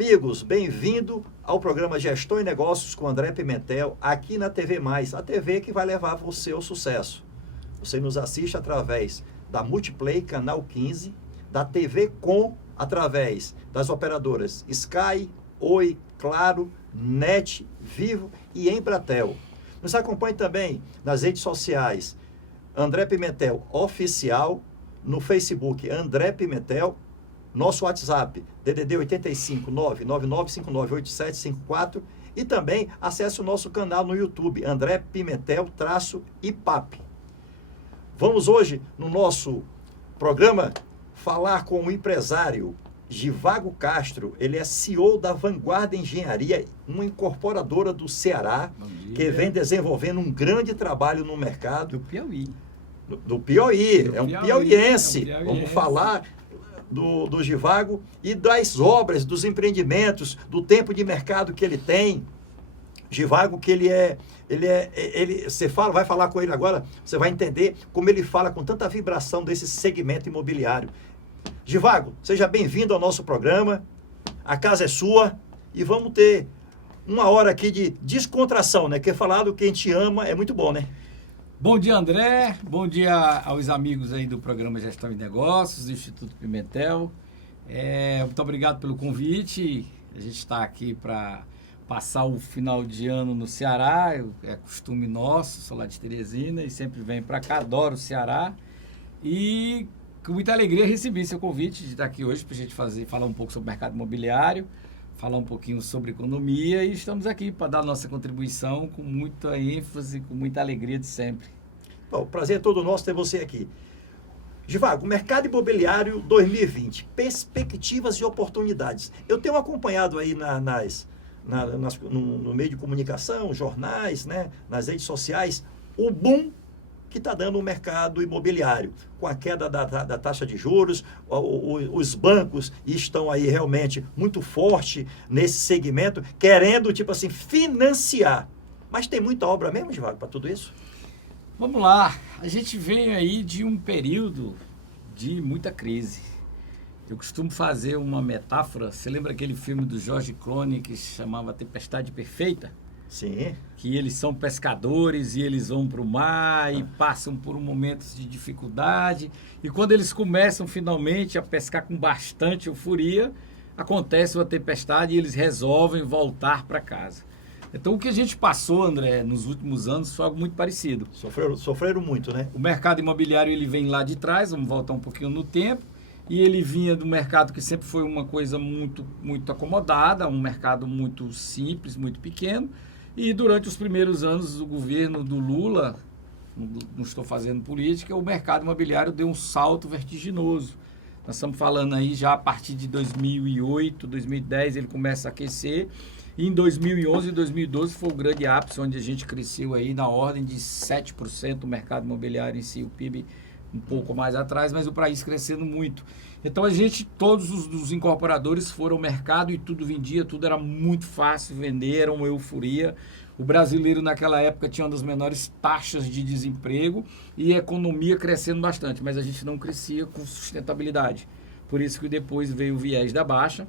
amigos, bem-vindo ao programa Gestão e Negócios com André Pimentel, aqui na TV Mais, a TV que vai levar você ao sucesso. Você nos assiste através da Multiplay, canal 15, da TV Com, através das operadoras Sky, Oi, Claro, NET, Vivo e Embratel. Nos acompanhe também nas redes sociais André Pimentel Oficial, no Facebook André Pimentel, nosso WhatsApp, DDD 85 999598754 e também acesse o nosso canal no YouTube, André Pimentel-IPAP. Vamos hoje, no nosso programa, falar com o empresário Givago Castro. Ele é CEO da Vanguarda Engenharia, uma incorporadora do Ceará, que vem desenvolvendo um grande trabalho no mercado. Do Piauí. Do Piauí, é um piauiense. Vamos falar do Givago e das obras, dos empreendimentos, do tempo de mercado que ele tem. Givago, que você vai falar com ele agora, você vai entender como ele fala com tanta vibração desse segmento imobiliário. Givago, seja bem-vindo ao nosso programa, a casa é sua e vamos ter uma hora aqui de descontração, né? Porque falar do que a gente ama é muito bom, né? Bom dia, André. Bom dia aos amigos aí do programa Gestão e Negócios, do Instituto Pimentel. Muito obrigado pelo convite. A gente está aqui para passar o final de ano no Ceará. É costume nosso, sou lá de Teresina e sempre venho para cá, adoro o Ceará. E com muita alegria recebi seu convite de estar aqui hoje para a gente falar um pouco sobre o mercado imobiliário, falar um pouquinho sobre economia e estamos aqui para dar nossa contribuição com muita ênfase, com muita alegria de sempre. Bom, o prazer é todo nosso ter você aqui. Givago, mercado imobiliário 2020, perspectivas e oportunidades. Eu tenho acompanhado aí no meio de comunicação, jornais, né, nas redes sociais, o boom que está dando o mercado imobiliário, com a queda da taxa de juros, os bancos estão aí realmente muito forte nesse segmento, querendo, financiar. Mas tem muita obra mesmo, Givago, para tudo isso? Vamos lá, a gente vem aí de um período de muita crise. Eu costumo fazer uma metáfora, você lembra aquele filme do George Clooney que se chamava Tempestade Perfeita? Sim. Que eles são pescadores e eles vão para o mar e passam por momentos de dificuldade. E quando eles começam finalmente a pescar com bastante euforia, acontece uma tempestade e eles resolvem voltar para casa. Então o que a gente passou, André, nos últimos anos foi algo muito parecido. Sofreram muito, né? O mercado imobiliário ele vem lá de trás, vamos voltar um pouquinho no tempo. E ele vinha do mercado que sempre foi uma coisa muito, muito acomodada, um mercado muito simples, muito pequeno. E durante os primeiros anos do governo do Lula, não estou fazendo política, o mercado imobiliário deu um salto vertiginoso. Nós estamos falando aí já a partir de 2008, 2010 ele começa a aquecer. E em 2011 e 2012 foi o grande ápice, onde a gente cresceu aí na ordem de 7% o mercado imobiliário em si, o PIB um pouco mais atrás, mas o país crescendo muito. Então todos os incorporadores foram ao mercado e tudo vendia, tudo era muito fácil vender, era uma euforia. O brasileiro naquela época tinha uma das menores taxas de desemprego e a economia crescendo bastante, mas a gente não crescia com sustentabilidade. Por isso que depois veio o viés da baixa.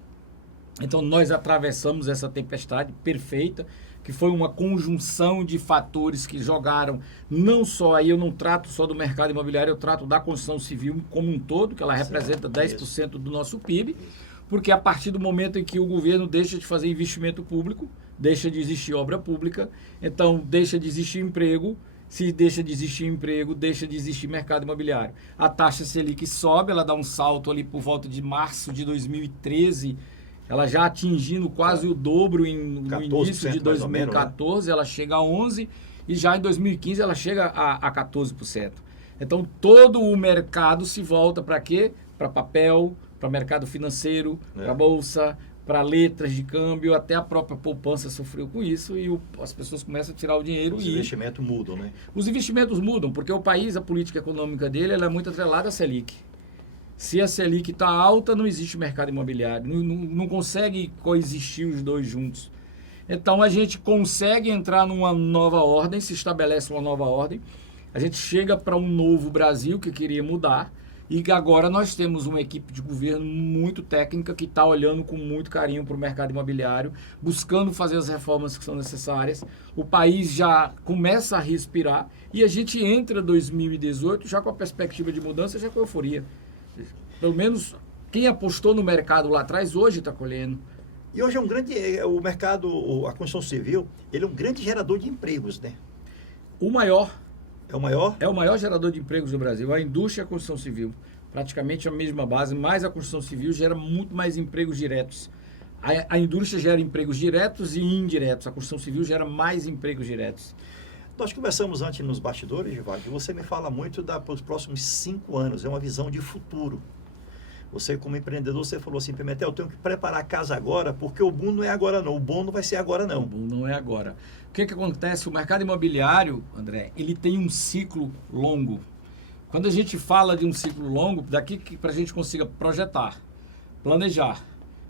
Então nós atravessamos essa tempestade perfeita, que foi uma conjunção de fatores que jogaram, não só, aí eu não trato só do mercado imobiliário, eu trato da construção civil como um todo, que ela representa 10% do nosso PIB, porque a partir do momento em que o governo deixa de fazer investimento público, deixa de existir obra pública, então deixa de existir emprego, se deixa de existir emprego, deixa de existir mercado imobiliário. A taxa Selic sobe, ela dá um salto ali por volta de março de 2013, ela já atingindo quase o dobro no início de 2014, ela chega a 11% e já em 2015 ela chega a 14%. Então todo o mercado se volta para quê? Para papel, para mercado financeiro, para bolsa, para letras de câmbio, até a própria poupança sofreu com isso e as pessoas começam a tirar o dinheiro. Os investimentos mudam, né? Os investimentos mudam, porque o país, a política econômica dele, ela é muito atrelada à Selic. Se a Selic está alta, não existe mercado imobiliário, não consegue coexistir os dois juntos. Então a gente consegue entrar numa nova ordem, se estabelece uma nova ordem, a gente chega para um novo Brasil que queria mudar, E agora nós temos uma equipe de governo muito técnica que está olhando com muito carinho para o mercado imobiliário, buscando fazer as reformas que são necessárias. O país já começa a respirar e a gente entra 2018 já com a perspectiva de mudança, já com euforia. Pelo menos quem apostou no mercado lá atrás hoje está colhendo. E hoje o mercado, a construção civil, ele é um grande gerador de empregos, né? O maior. É o maior? É o maior gerador de empregos do Brasil. A indústria e a construção civil. Praticamente a mesma base, mas a construção civil gera muito mais empregos diretos. A indústria gera empregos diretos e indiretos. A construção civil gera mais empregos diretos. Nós conversamos antes nos bastidores, Givaldo, e você me fala muito dos próximos 5 anos. É uma visão de futuro. Você, como empreendedor, você falou assim, Pimentel, eu tenho que preparar a casa agora, porque o boom não é agora não. O bom não vai ser agora não. O boom não é agora. O que acontece? O mercado imobiliário, André, ele tem um ciclo longo. Quando a gente fala de um ciclo longo, daqui para a gente consiga projetar, planejar,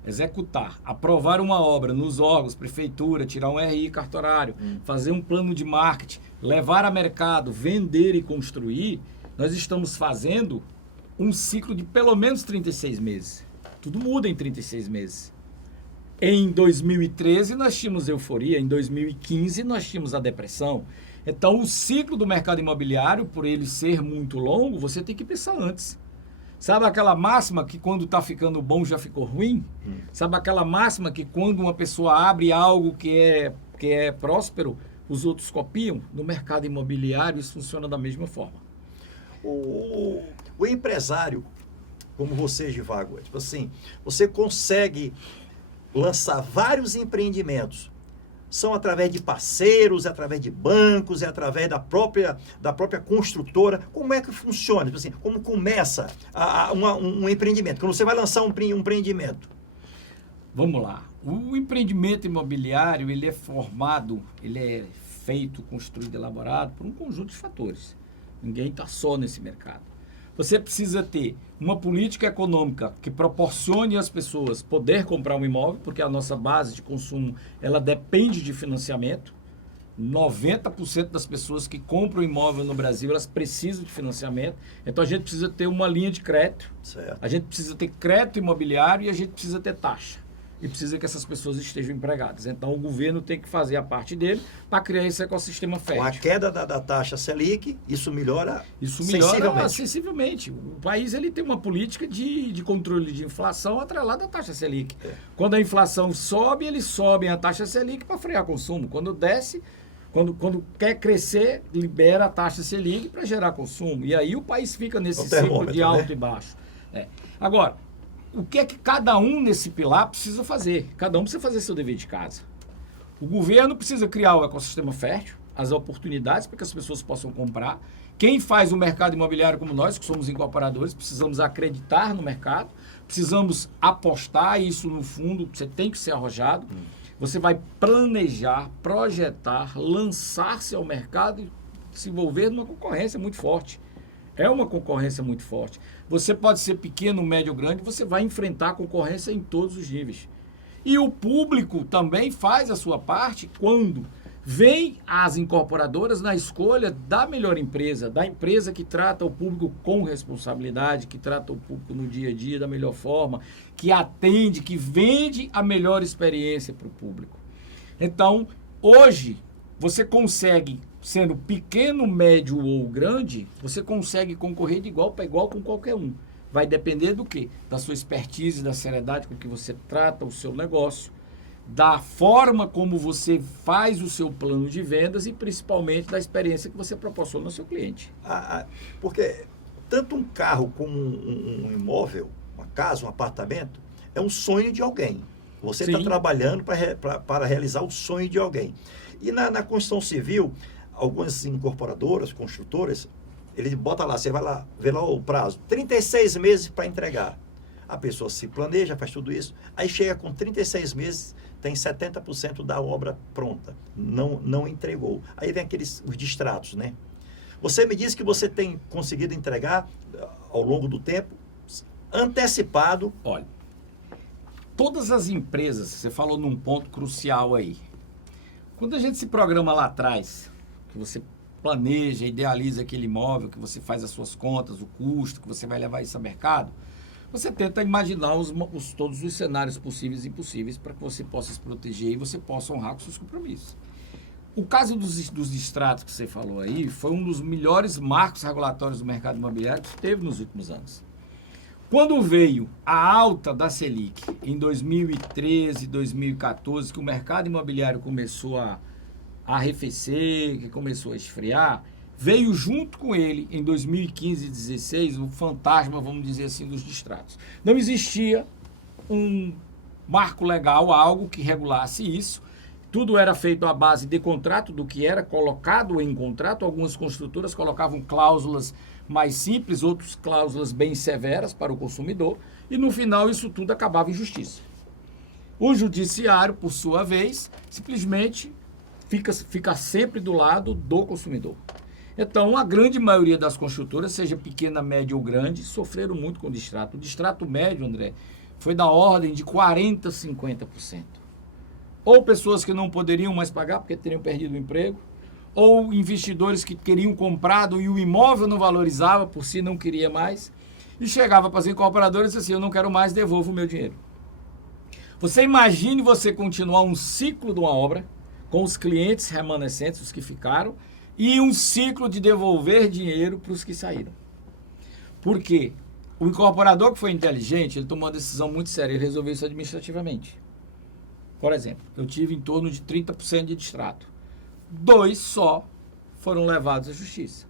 executar, aprovar uma obra nos órgãos, prefeitura, tirar um RI cartorário, fazer um plano de marketing, levar a mercado, vender e construir, nós estamos fazendo um ciclo de pelo menos 36 meses. Tudo muda em 36 meses. Em 2013 nós tínhamos euforia, em 2015 nós tínhamos a depressão. Então o ciclo do mercado imobiliário, por ele ser muito longo, você tem que pensar antes. Sabe aquela máxima que quando está ficando bom já ficou ruim? Sabe aquela máxima que quando uma pessoa abre algo que é próspero, os outros copiam? No mercado imobiliário isso funciona da mesma forma. O empresário, como você, Givago, tipo assim, você consegue lançar vários empreendimentos. São através de parceiros, é através de bancos, é através da própria construtora. Como é que funciona? Tipo assim, como começa um empreendimento? Quando você vai lançar um empreendimento? Vamos lá. O empreendimento imobiliário, ele é formado, ele é feito, construído, elaborado por um conjunto de fatores. Ninguém está só nesse mercado. Você precisa ter uma política econômica que proporcione às pessoas poder comprar um imóvel, porque a nossa base de consumo, ela depende de financiamento. 90% das pessoas que compram imóvel no Brasil, elas precisam de financiamento. Então a gente precisa ter uma linha de crédito, certo. A gente precisa ter crédito imobiliário e a gente precisa ter taxa. E precisa que essas pessoas estejam empregadas. Então o governo tem que fazer a parte dele para criar esse ecossistema fértil. Com a queda da taxa Selic, isso melhora sensivelmente. O país ele tem uma política de controle de inflação atrelada à taxa Selic. Quando a inflação sobe, eles sobem a taxa Selic para frear consumo. Quando desce, quando quer crescer, libera a taxa Selic para gerar consumo. E aí o país fica nesse ciclo de alto e baixo. Agora, o que é que cada um nesse pilar precisa fazer? Cada um precisa fazer seu dever de casa. O governo precisa criar o ecossistema fértil, as oportunidades para que as pessoas possam comprar. Quem faz o mercado imobiliário como nós, que somos incorporadores, precisamos acreditar no mercado, precisamos apostar isso no fundo, você tem que ser arrojado. Você vai planejar, projetar, lançar-se ao mercado e se envolver numa concorrência muito forte. É uma concorrência muito forte. Você pode ser pequeno, médio ou grande, você vai enfrentar concorrência em todos os níveis. E o público também faz a sua parte quando vem as incorporadoras na escolha da melhor empresa, da empresa que trata o público com responsabilidade, que trata o público no dia a dia da melhor forma, que atende, que vende a melhor experiência para o público. Então, hoje, você consegue, sendo pequeno, médio ou grande, você consegue concorrer de igual para igual com qualquer um. Vai depender do quê? Da sua expertise, da seriedade com que você trata o seu negócio, da forma como você faz o seu plano de vendas e principalmente da experiência que você proporciona ao seu cliente. Porque tanto um carro como um imóvel, uma casa, um apartamento, é um sonho de alguém. Você está trabalhando para realizar o sonho de alguém. E na construção civil, algumas incorporadoras, construtoras, ele bota lá, você vai lá, vê lá o prazo, 36 meses para entregar. A pessoa se planeja, faz tudo isso, aí chega com 36 meses, tem 70% da obra pronta, não entregou. Aí vem os distratos, né? Você me disse que você tem conseguido entregar ao longo do tempo, antecipado. Olha, todas as empresas, você falou num ponto crucial aí. Quando a gente se programa lá atrás, que você planeja, idealiza aquele imóvel, que você faz as suas contas, o custo, que você vai levar isso ao mercado, você tenta imaginar todos os cenários possíveis e impossíveis para que você possa se proteger e você possa honrar com seus compromissos. O caso dos distratos que você falou aí foi um dos melhores marcos regulatórios do mercado imobiliário que teve nos últimos anos. Quando veio a alta da Selic em 2013, 2014, que o mercado imobiliário começou a arrefecer, que começou a esfriar, veio junto com ele, em 2015 e 2016, o fantasma, vamos dizer assim, dos distratos. Não existia um marco legal, algo que regulasse isso. Tudo era feito à base de contrato, do que era colocado em contrato. Algumas construtoras colocavam cláusulas mais simples, outras cláusulas bem severas para o consumidor. E no final isso tudo acabava em justiça. O judiciário, por sua vez, simplesmente fica sempre do lado do consumidor. Então, a grande maioria das construtoras, seja pequena, média ou grande, sofreram muito com o distrato. O distrato médio, André, foi da ordem de 40%, 50%. Ou pessoas que não poderiam mais pagar porque teriam perdido o emprego, ou investidores que queriam comprado e o imóvel não valorizava, por si não queria mais, e chegava para as incorporadoras e disse assim, eu não quero mais, devolvo o meu dinheiro. Você imagine você continuar um ciclo de uma obra, com os clientes remanescentes, os que ficaram, e um ciclo de devolver dinheiro para os que saíram. Por quê? O incorporador que foi inteligente, ele tomou uma decisão muito séria, ele resolveu isso administrativamente. Por exemplo, eu tive em torno de 30% de distrato. 2 só foram levados à justiça.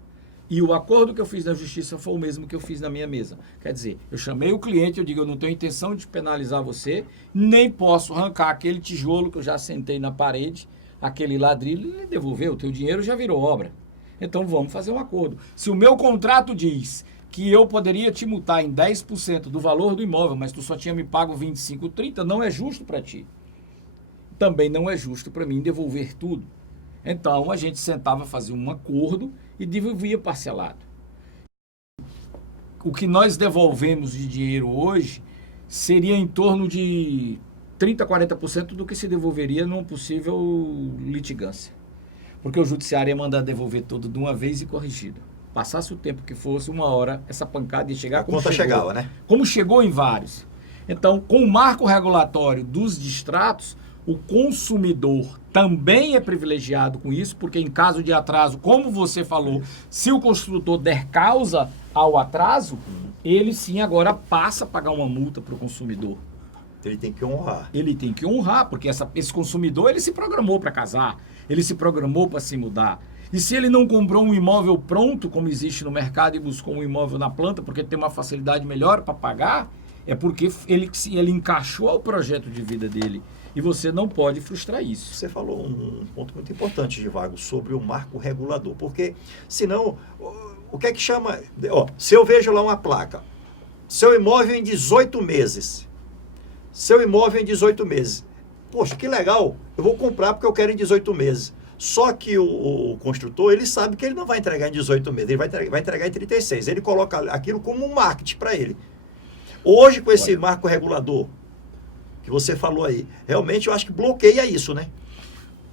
E o acordo que eu fiz na justiça foi o mesmo que eu fiz na minha mesa. Quer dizer, eu chamei o cliente, eu digo, eu não tenho intenção de penalizar você, nem posso arrancar aquele tijolo que eu já sentei na parede, aquele ladrilho, e devolver, o teu dinheiro já virou obra. Então vamos fazer um acordo. Se o meu contrato diz que eu poderia te multar em 10% do valor do imóvel, mas tu só tinha me pago 25, 30, não é justo para ti. Também não é justo para mim devolver tudo. Então, a gente sentava, fazia um acordo e devolvia parcelado. O que nós devolvemos de dinheiro hoje seria em torno de 30%, 40% do que se devolveria numa possível litigância. Porque o judiciário ia mandar devolver tudo de uma vez e corrigido. Passasse o tempo que fosse, uma hora, essa pancada ia chegar como chegou. Chegava, né? Como chegou em vários. Então, com o marco regulatório dos distratos, o consumidor também é privilegiado com isso, porque em caso de atraso, como você falou, se o construtor der causa ao atraso, ele sim agora passa a pagar uma multa para o consumidor. Ele tem que honrar. Ele tem que honrar, porque esse consumidor ele se programou para casar, ele se programou para se mudar. E se ele não comprou um imóvel pronto, como existe no mercado, e buscou um imóvel na planta, porque tem uma facilidade melhor para pagar, é porque ele encaixou ao projeto de vida dele. E você não pode frustrar isso. Você falou um ponto muito importante, Givago, sobre o marco regulador. Porque, senão, o que é que chama... se eu vejo lá uma placa, seu imóvel em 18 meses. Seu imóvel em 18 meses. Poxa, que legal, eu vou comprar porque eu quero em 18 meses. Só que o construtor, ele sabe que ele não vai entregar em 18 meses, ele vai entregar em 36. Ele coloca aquilo como um marketing para ele. Hoje, com esse marco regulador que você falou aí, realmente eu acho que bloqueia isso, né?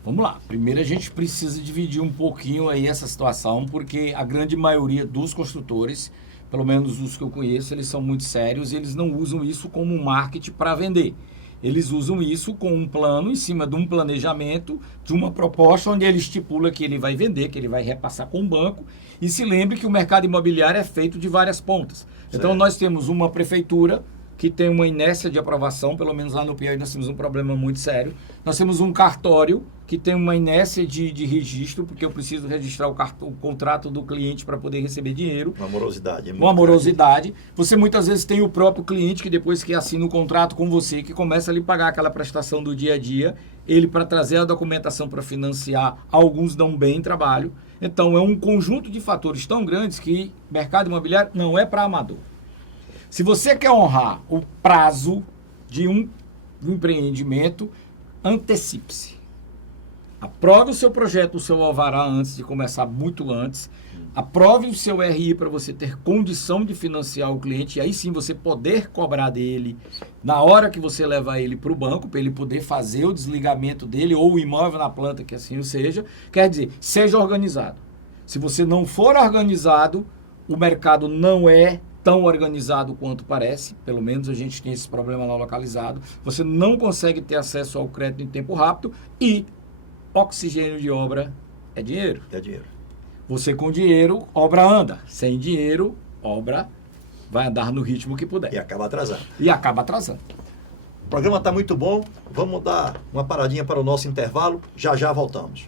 Vamos lá. Primeiro a gente precisa dividir um pouquinho aí essa situação, porque a grande maioria dos construtores, pelo menos os que eu conheço, eles são muito sérios e eles não usam isso como um marketing para vender. Eles usam isso com um plano, em cima de um planejamento, de uma proposta onde ele estipula que ele vai vender, que ele vai repassar com o banco. E se lembre que o mercado imobiliário é feito de várias pontas. Então nós temos uma prefeitura que tem uma inércia de aprovação, pelo menos lá no Piauí nós temos um problema muito sério. Nós temos um cartório que tem uma inércia de registro, porque eu preciso registrar o contrato do cliente para poder receber dinheiro. Uma morosidade. Uma morosidade. Você muitas vezes tem o próprio cliente que depois que assina o contrato com você, que começa a lhe pagar aquela prestação do dia a dia, ele para trazer a documentação para financiar, alguns dão bem trabalho. Então é um conjunto de fatores tão grandes que mercado imobiliário não é para amador. Se você quer honrar o prazo de um empreendimento, antecipe-se. Aprove o seu projeto, o seu alvará antes de começar, muito antes. Aprove o seu RI para você ter condição de financiar o cliente e aí sim você poder cobrar dele na hora que você levar ele para o banco, para ele poder fazer o desligamento dele ou o imóvel na planta, que assim o seja. Quer dizer, seja organizado. Se você não for organizado, o mercado não é tão organizado quanto parece, pelo menos a gente tem esse problema lá localizado. Você não consegue ter acesso ao crédito em tempo rápido e oxigênio de obra é dinheiro. É dinheiro. Você com dinheiro, obra anda. Sem dinheiro, obra vai andar no ritmo que puder. E acaba atrasando. E acaba atrasando. O programa está muito bom. Vamos dar uma paradinha para o nosso intervalo. Já já voltamos.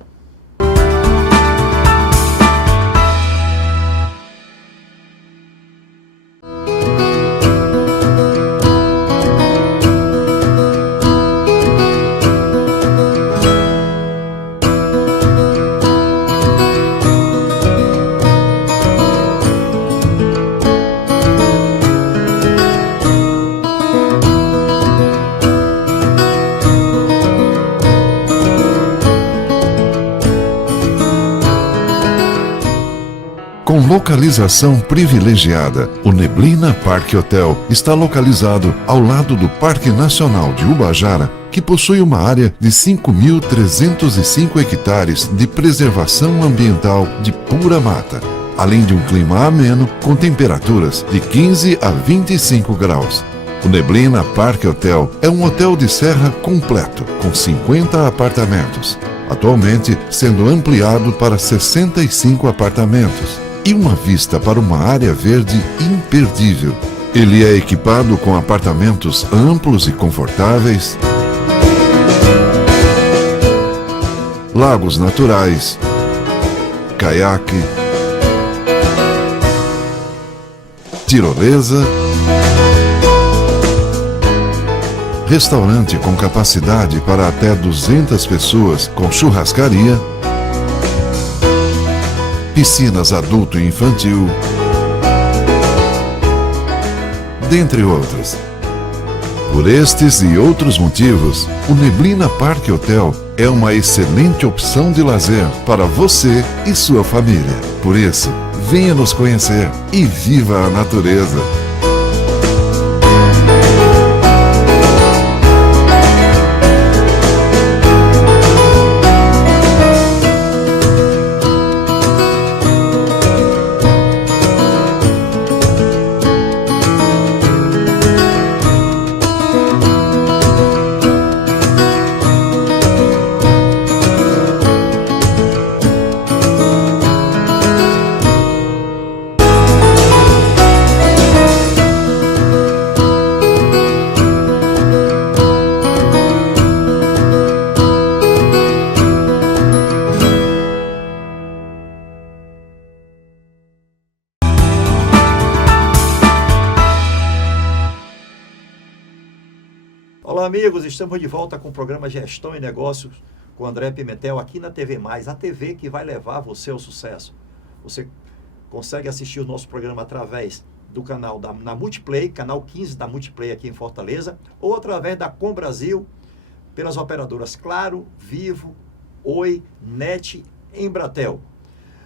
Com localização privilegiada, o Neblina Parque Hotel está localizado ao lado do Parque Nacional de Ubajara, que possui uma área de 5.305 hectares de preservação ambiental de pura mata, além de um clima ameno com temperaturas de 15 a 25 graus. O Neblina Parque Hotel é um hotel de serra completo, com 50 apartamentos, atualmente sendo ampliado para 65 apartamentos. E uma vista para uma área verde imperdível. Ele é equipado com apartamentos amplos e confortáveis, lagos naturais, caiaque, tirolesa, restaurante com capacidade para até 200 pessoas com churrascaria, piscinas adulto e infantil, dentre outras. Por estes e outros motivos, o Neblina Parque Hotel é uma excelente opção de lazer para você e sua família. Por isso, venha nos conhecer e viva a natureza. Olá, amigos, estamos de volta com o programa Gestão e Negócios com André Pimentel aqui na TV Mais, a TV que vai levar você ao sucesso. Você consegue assistir o nosso programa através do canal na Multiplay, canal 15 da Multiplay aqui em Fortaleza, ou através da Com Brasil, pelas operadoras Claro, Vivo, Oi, NET, Embratel.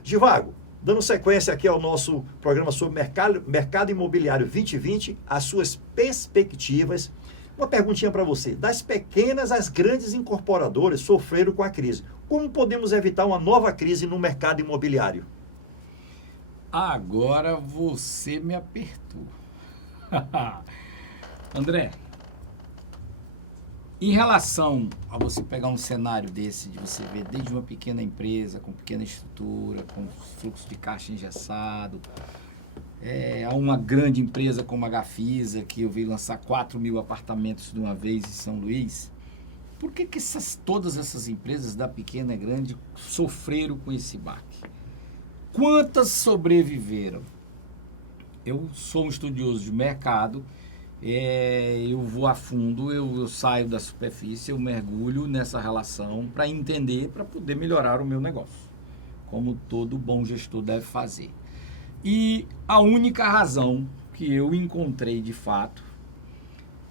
Givago, dando sequência aqui ao nosso programa sobre mercado imobiliário 2020, as suas perspectivas. Uma perguntinha para você. Das pequenas às grandes incorporadoras sofreram com a crise. Como podemos evitar uma nova crise no mercado imobiliário? Agora você me apertou. André, em relação a você pegar um cenário desse, de você ver desde uma pequena empresa, com pequena estrutura, com fluxo de caixa engessado, a uma grande empresa como a Gafisa, que eu vi lançar 4.000 apartamentos de uma vez em São Luís, por que todas essas empresas, da pequena e grande, sofreram com esse baque? Quantas sobreviveram? Eu sou um estudioso de mercado, eu vou a fundo, eu saio da superfície, eu mergulho nessa relação para entender, para poder melhorar o meu negócio, como todo bom gestor deve fazer. E a única razão que eu encontrei de fato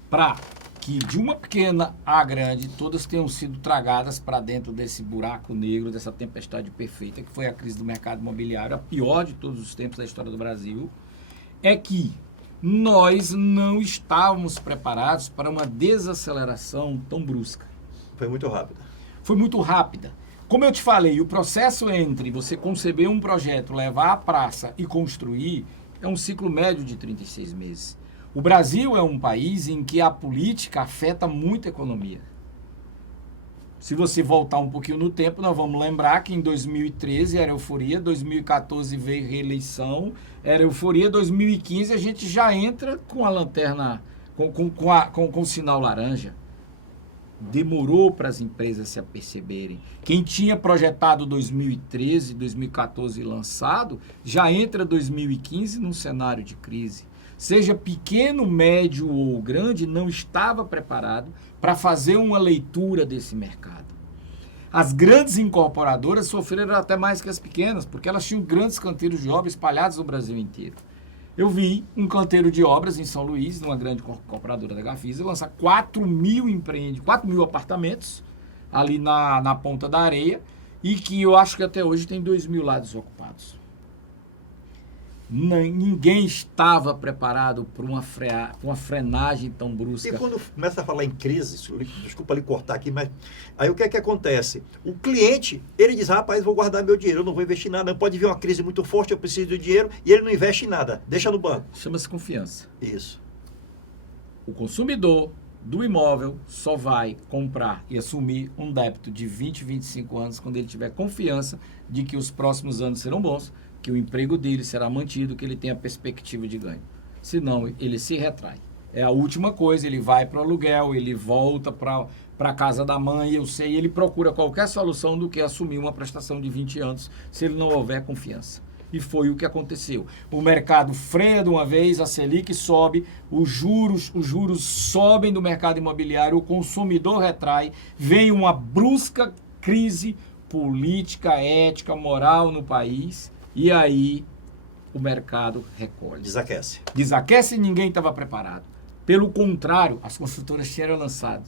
para que de uma pequena à grande todas tenham sido tragadas para dentro desse buraco negro, dessa tempestade perfeita que foi a crise do mercado imobiliário, a pior de todos os tempos da história do Brasil, é que nós não estávamos preparados para uma desaceleração tão brusca. Foi muito rápida. Foi muito rápida. Como eu te falei, o processo entre você conceber um projeto, levar à praça e construir é um ciclo médio de 36 meses. O Brasil é um país em que a política afeta muito a economia. Se você voltar um pouquinho no tempo, nós vamos lembrar que em 2013 era euforia, 2014 veio reeleição, era euforia, 2015 a gente já entra com a lanterna, com o sinal laranja. Demorou para as empresas se aperceberem. Quem tinha projetado 2013, 2014 lançado, já entra 2015 num cenário de crise. Seja pequeno, médio ou grande, não estava preparado para fazer uma leitura desse mercado. As grandes incorporadoras sofreram até mais que as pequenas, porque elas tinham grandes canteiros de obras espalhados no Brasil inteiro. Eu vi um canteiro de obras em São Luís, numa grande incorporadora da Gafisa, lançar 4 mil apartamentos ali na ponta da areia, e que eu acho que até hoje tem 2 mil lá desocupados. Ninguém estava preparado para uma frenagem tão brusca. E quando começa a falar em crise, desculpa lhe cortar aqui, mas aí o que é que acontece? O cliente, ele diz, rapaz, vou guardar meu dinheiro, eu não vou investir em nada, não pode vir uma crise muito forte, eu preciso de dinheiro, e ele não investe em nada, deixa no banco. Chama-se confiança. Isso. O consumidor do imóvel só vai comprar e assumir um débito de 20, 25 anos quando ele tiver confiança de que os próximos anos serão bons, que o emprego dele será mantido, que ele tenha perspectiva de ganho. Senão, ele se retrai. É a última coisa, ele vai para o aluguel, ele volta para a casa da mãe, eu sei, ele procura qualquer solução do que assumir uma prestação de 20 anos, se ele não houver confiança. E foi o que aconteceu. O mercado freia de uma vez, a Selic sobe, os juros sobem do mercado imobiliário, o consumidor retrai, vem uma brusca crise política, ética, moral no país, e aí o mercado recolhe. Desaquece e ninguém estava preparado. Pelo contrário, as construtoras tinham lançado.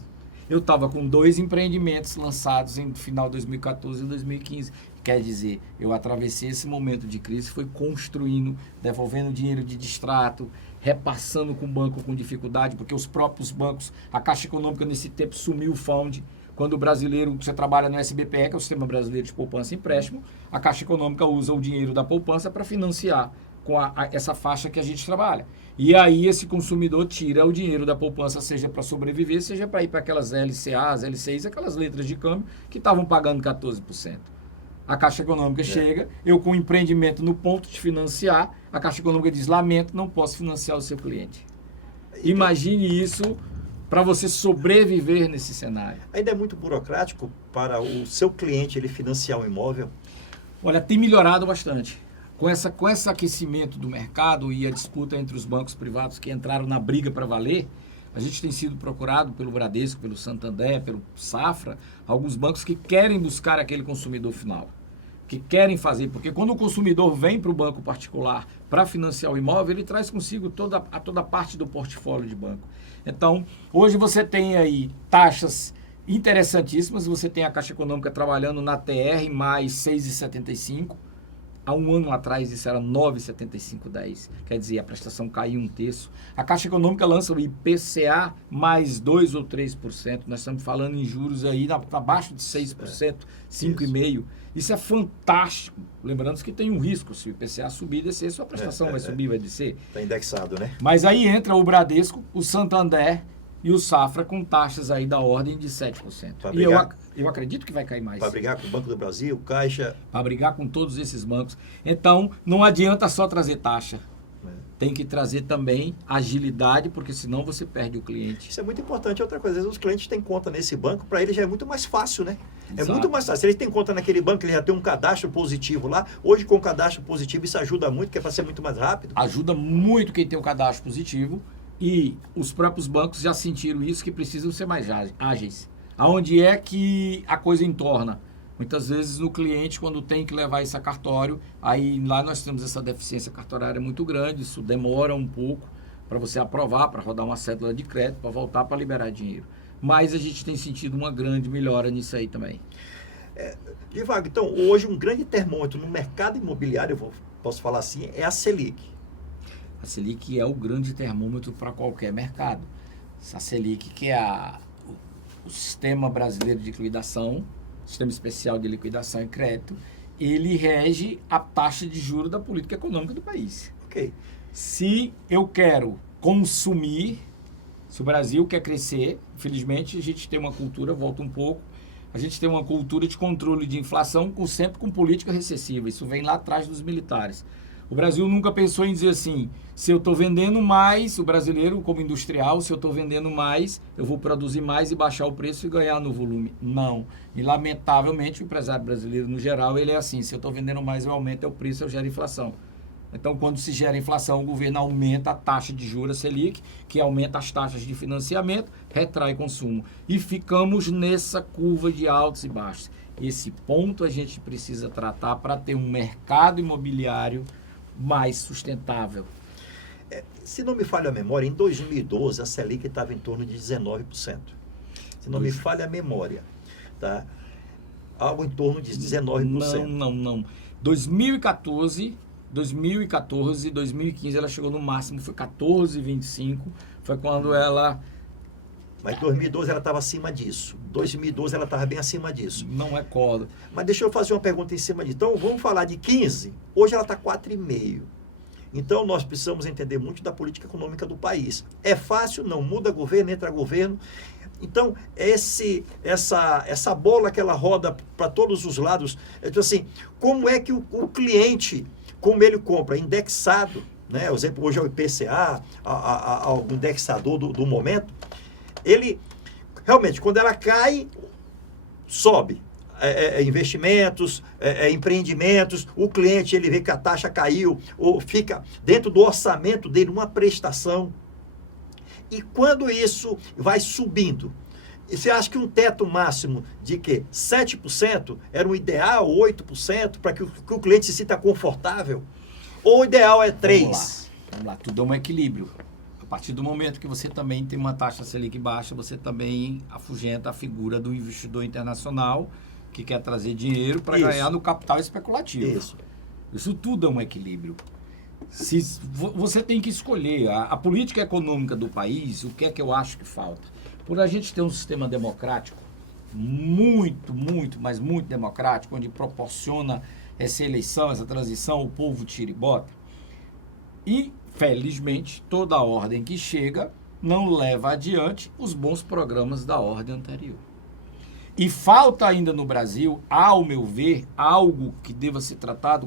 Eu estava com 2 empreendimentos lançados em final de 2014 e 2015. Quer dizer, eu atravessei esse momento de crise, fui construindo, devolvendo dinheiro de distrato, repassando com o banco com dificuldade, porque os próprios bancos, a Caixa Econômica nesse tempo sumiu o FUND. Quando o brasileiro, você trabalha no SBPE, que é o Sistema Brasileiro de Poupança e Empréstimo, a Caixa Econômica usa o dinheiro da poupança para financiar com essa faixa que a gente trabalha. E aí esse consumidor tira o dinheiro da poupança, seja para sobreviver, seja para ir para aquelas LCAs, LCIs, aquelas letras de câmbio que estavam pagando 14%. A Caixa Econômica chega, eu com empreendimento no ponto de financiar, a Caixa Econômica diz, lamento, não posso financiar o seu cliente. Imagine isso para você sobreviver nesse cenário. Ainda é muito burocrático para o seu cliente ele financiar um imóvel? Olha, tem melhorado bastante. Com esse aquecimento do mercado e a disputa entre os bancos privados que entraram na briga para valer, a gente tem sido procurado pelo Bradesco, pelo Santander, pelo Safra, alguns bancos que querem buscar aquele consumidor final, que querem fazer, porque quando o consumidor vem para o banco particular para financiar o imóvel, ele traz consigo toda a parte do portfólio de banco. Então, hoje você tem aí taxas interessantíssimas, você tem a Caixa Econômica trabalhando na TR mais 6,75%, há um ano atrás isso era 9,7510, quer dizer, a prestação caiu 1/3. A Caixa Econômica lança o IPCA mais 2 ou 3%, nós estamos falando em juros aí abaixo de 6%, 5,5%. Isso é fantástico. Lembrando que tem um risco, se o IPCA subir e descer, sua prestação vai subir, vai descer. Está indexado, né? Mas aí entra o Bradesco, o Santander e o Safra com taxas aí da ordem de 7%. E eu acredito que vai cair mais. Para brigar com o Banco do Brasil, Caixa... Para brigar com todos esses bancos. Então, não adianta só trazer taxa. Tem que trazer também agilidade, porque senão você perde o cliente. Isso é muito importante. Outra coisa, às vezes os clientes têm conta nesse banco, para eles já é muito mais fácil, né? Exato. É muito mais fácil. Se eles têm conta naquele banco, ele já tem um cadastro positivo lá. Hoje, com o cadastro positivo, isso ajuda muito, que é para ser muito mais rápido. Ajuda muito quem tem o cadastro positivo. E os próprios bancos já sentiram isso, que precisam ser mais ágeis. Aonde é que a coisa entorna? Muitas vezes no cliente, quando tem que levar isso a cartório, aí lá nós temos essa deficiência cartorária muito grande, isso demora um pouco para você aprovar, para rodar uma cédula de crédito, para voltar para liberar dinheiro. Mas a gente tem sentido uma grande melhora nisso aí também. Divago, então, hoje um grande termômetro no mercado imobiliário, posso falar assim, é a Selic. A Selic é o grande termômetro para qualquer mercado. A Selic, que é o Sistema Brasileiro de Liquidação, Sistema Especial de Liquidação e Crédito, ele rege a taxa de juros da política econômica do país. Ok. Se eu quero consumir, se o Brasil quer crescer, infelizmente a gente tem uma cultura, volta um pouco, a gente tem uma cultura de controle de inflação sempre com política recessiva. Isso vem lá atrás dos militares. O Brasil nunca pensou em dizer assim, se eu estou vendendo mais, o brasileiro como industrial, se eu estou vendendo mais, eu vou produzir mais e baixar o preço e ganhar no volume. Não. E lamentavelmente o empresário brasileiro no geral, ele é assim, se eu estou vendendo mais, eu aumento o preço, eu gero inflação. Então, quando se gera inflação, o governo aumenta a taxa de juros Selic, que aumenta as taxas de financiamento, retrai consumo. E ficamos nessa curva de altos e baixos. Esse ponto a gente precisa tratar para ter um mercado imobiliário mais sustentável. Se não me falha a memória, em 2012 a Selic estava em torno de 19%. Se não me falha a memória, tá? Algo em torno de 19%. Não. 2014, 2015 ela chegou no máximo, foi 14,25, foi quando ela... Mas em 2012 ela estava acima disso. 2012 ela estava bem acima disso. Não recordo. Mas deixa eu fazer uma pergunta em cima disso. Então, vamos falar de 15. Hoje ela está 4,5. Então, nós precisamos entender muito da política econômica do país. É fácil? Não. Muda governo, entra governo. Então, essa bola que ela roda para todos os lados, então, assim, como é que o cliente, como ele compra indexado, né? Por exemplo, hoje é o IPCA, o indexador do momento, ele, realmente, quando ela cai, sobe. Investimentos, empreendimentos, o cliente, ele vê que a taxa caiu, ou fica dentro do orçamento dele uma prestação. E quando isso vai subindo, você acha que um teto máximo de quê? 7% era o ideal, 8%, para que o cliente se sinta confortável? Ou o ideal é 3%? Vamos lá, tudo é um equilíbrio. A partir do momento que você também tem uma taxa Selic baixa, você também afugenta a figura do investidor internacional que quer trazer dinheiro para ganhar no capital especulativo. Isso tudo é um equilíbrio. Você tem que escolher a política econômica do país, o que é que eu acho que falta. Por a gente ter um sistema democrático muito, mas muito democrático, onde proporciona essa eleição, essa transição, o povo tira e bota. E, felizmente, toda a ordem que chega não leva adiante os bons programas da ordem anterior. E falta ainda no Brasil, ao meu ver, algo que deva ser tratado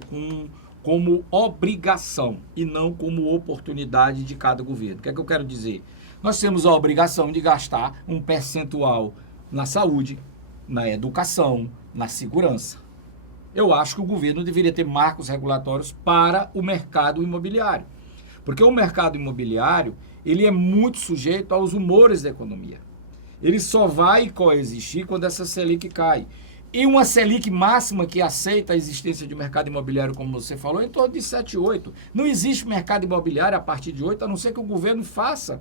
como obrigação e não como oportunidade de cada governo. O que é que eu quero dizer? Nós temos a obrigação de gastar um percentual na saúde, na educação, na segurança. Eu acho que o governo deveria ter marcos regulatórios para o mercado imobiliário. Porque o mercado imobiliário, ele é muito sujeito aos humores da economia. Ele só vai coexistir quando essa Selic cai. E uma Selic máxima que aceita a existência de mercado imobiliário, como você falou, é em torno de 7, 8. Não existe mercado imobiliário a partir de 8, a não ser que o governo faça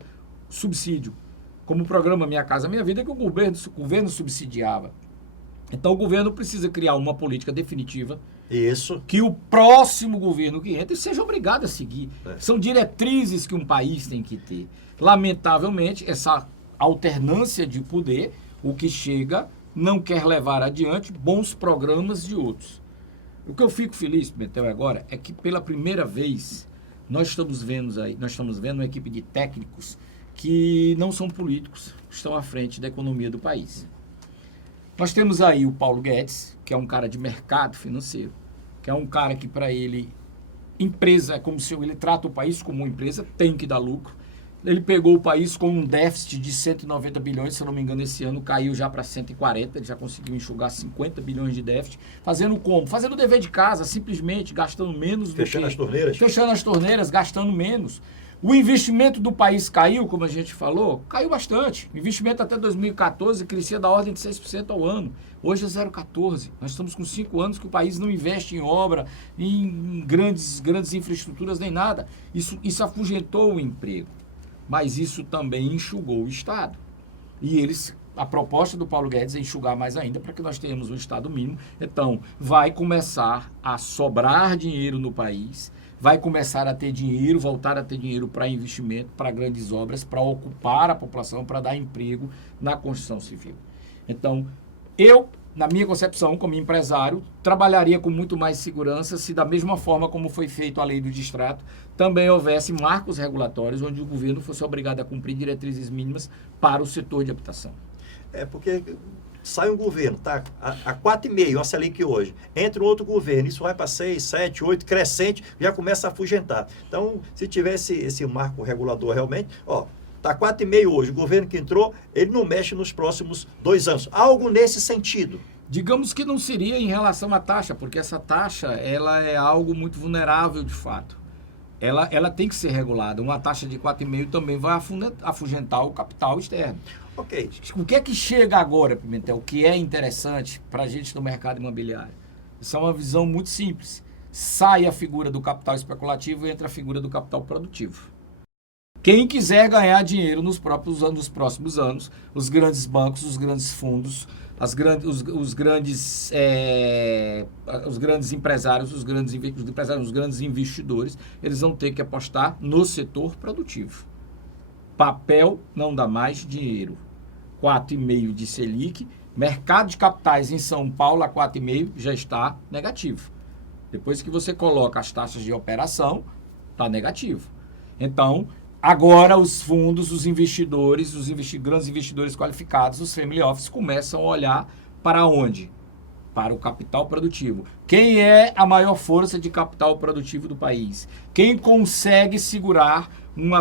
subsídio. Como o programa Minha Casa Minha Vida, que o governo subsidiava. Então o governo precisa criar uma política definitiva. Isso. Que o próximo governo que entra seja obrigado a seguir. São diretrizes que um país tem que ter. Lamentavelmente, essa alternância de poder, o que chega, não quer levar adiante bons programas de outros. O que eu fico feliz, Pimentel, agora, é que pela primeira vez nós estamos vendo uma equipe de técnicos que não são políticos, estão à frente da economia do país. Nós temos aí o Paulo Guedes, que é um cara de mercado financeiro, que é um cara que, para ele, empresa é como se ele trata o país como uma empresa, tem que dar lucro. Ele pegou o país com um déficit de 190 bilhões, se eu não me engano, esse ano caiu já para 140, ele já conseguiu enxugar 50 bilhões de déficit. Fazendo como? Fazendo o dever de casa, simplesmente, gastando menos. Fechando as torneiras. Fechando as torneiras, gastando menos. O investimento do país caiu, como a gente falou, caiu bastante. O investimento até 2014 crescia da ordem de 6% ao ano. Hoje é 0,14%. Nós estamos com 5 anos que o país não investe em obra, em grandes infraestruturas, nem nada. Isso afugentou o emprego. Mas isso também enxugou o Estado. E a proposta do Paulo Guedes é enxugar mais ainda para que nós tenhamos um Estado mínimo. Então, vai começar a sobrar dinheiro no país, vai começar a ter dinheiro, voltar a ter dinheiro para investimento, para grandes obras, para ocupar a população, para dar emprego na construção civil. Então, eu na minha concepção, como empresário, trabalharia com muito mais segurança se, da mesma forma como foi feito a lei do distrato, também houvesse marcos regulatórios onde o governo fosse obrigado a cumprir diretrizes mínimas para o setor de habitação. Porque sai um governo, tá? A 4,5, a Selic hoje. Entra um outro governo, isso vai para 6, 7, 8, crescente, já começa a afugentar. Então, se tivesse esse marco regulador realmente, tá 4,5 hoje, o governo que entrou, ele não mexe nos próximos 2 anos. Algo nesse sentido. Digamos que não seria em relação à taxa, porque essa taxa, ela é algo muito vulnerável de fato. Ela tem que ser regulada. Uma taxa de 4,5 também vai afugentar o capital externo. Ok. O que é que chega agora, Pimentel, o que é interessante para a gente no mercado imobiliário? Isso é uma visão muito simples. Sai a figura do capital especulativo e entra a figura do capital produtivo. Quem quiser ganhar dinheiro nos próximos anos, os grandes bancos, os grandes fundos, os grandes empresários, os grandes investidores, eles vão ter que apostar no setor produtivo. Papel não dá mais dinheiro. 4,5 de Selic, mercado de capitais em São Paulo a 4,5 já está negativo. Depois que você coloca as taxas de operação, está negativo. Então, agora os fundos, os investidores, grandes investidores qualificados, os family office, começam a olhar para onde? Para o capital produtivo. Quem é a maior força de capital produtivo do país? Quem consegue segurar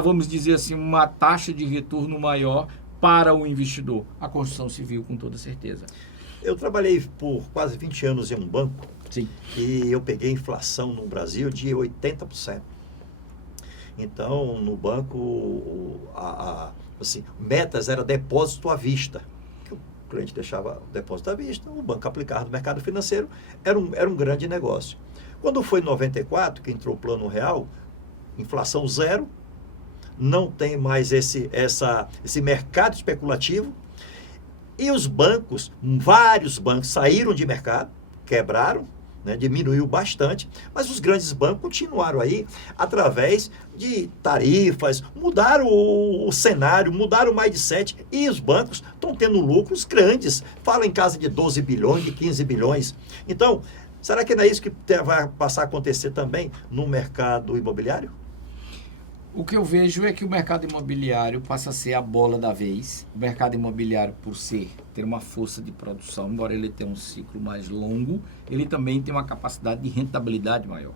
vamos dizer assim, uma taxa de retorno maior para o investidor? A construção civil, com toda certeza. Eu trabalhei por quase 20 anos em um banco. Sim. E eu peguei inflação no Brasil de 80%. Então, no banco, assim, metas era depósito à vista. O cliente deixava o depósito à vista, o banco aplicava no mercado financeiro, era um grande negócio. Quando foi em 94, que entrou o Plano Real, inflação zero, não tem mais esse mercado especulativo, e os bancos, vários bancos saíram de mercado, quebraram, né, diminuiu bastante, mas os grandes bancos continuaram aí através de tarifas, mudaram o cenário, mudaram o mindset, e os bancos estão tendo lucros grandes, fala em casa de 12 bilhões, de 15 bilhões. Então, será que não é isso que vai passar a acontecer também no mercado imobiliário? O que eu vejo é que o mercado imobiliário passa a ser a bola da vez. O mercado imobiliário, por ter uma força de produção, embora ele tenha um ciclo mais longo, ele também tem uma capacidade de rentabilidade maior.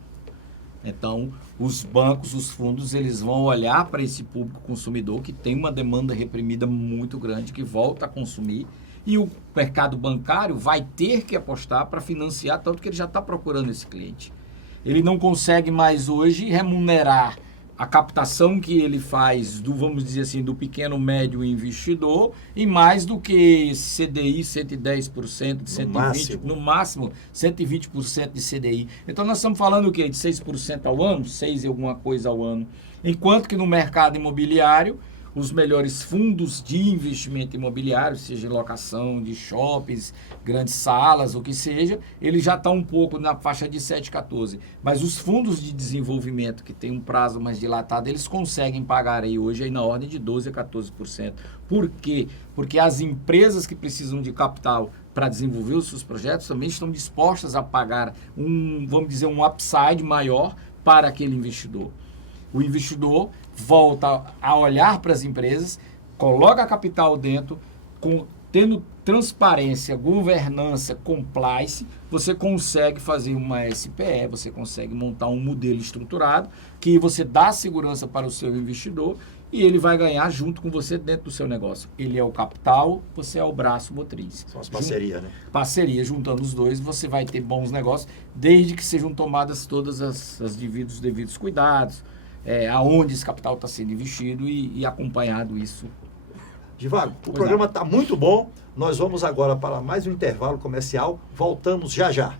Então, os bancos, os fundos, eles vão olhar para esse público consumidor que tem uma demanda reprimida muito grande, que volta a consumir, e o mercado bancário vai ter que apostar para financiar, tanto que ele já está procurando esse cliente. Ele não consegue mais hoje remunerar a captação que ele faz vamos dizer assim, do pequeno médio investidor, em mais do que CDI 110%, de 120%, no máximo 120% de CDI. Então nós estamos falando o quê? De 6% ao ano, 6 e alguma coisa ao ano. Enquanto que no mercado imobiliário, os melhores fundos de investimento imobiliário, seja locação de shoppings, grandes salas, o que seja, ele já está um pouco na faixa de 7, 14. Mas os fundos de desenvolvimento, que tem um prazo mais dilatado, eles conseguem pagar aí hoje aí na ordem de 12% a 14%. Por quê? Porque as empresas que precisam de capital para desenvolver os seus projetos também estão dispostas a pagar vamos dizer, um upside maior para aquele investidor. O investidor volta a olhar para as empresas, coloca capital dentro, tendo transparência, governança, compliance, você consegue fazer uma SPE, você consegue montar um modelo estruturado que você dá segurança para o seu investidor e ele vai ganhar junto com você dentro do seu negócio. Ele é o capital, você é o braço motriz. São as parcerias, né? Parceria, juntando os dois, você vai ter bons negócios, desde que sejam tomadas todas os devidos cuidados, aonde esse capital está sendo investido e acompanhado isso. Divago, o programa está muito bom. Nós vamos agora para mais um intervalo comercial. Voltamos já já.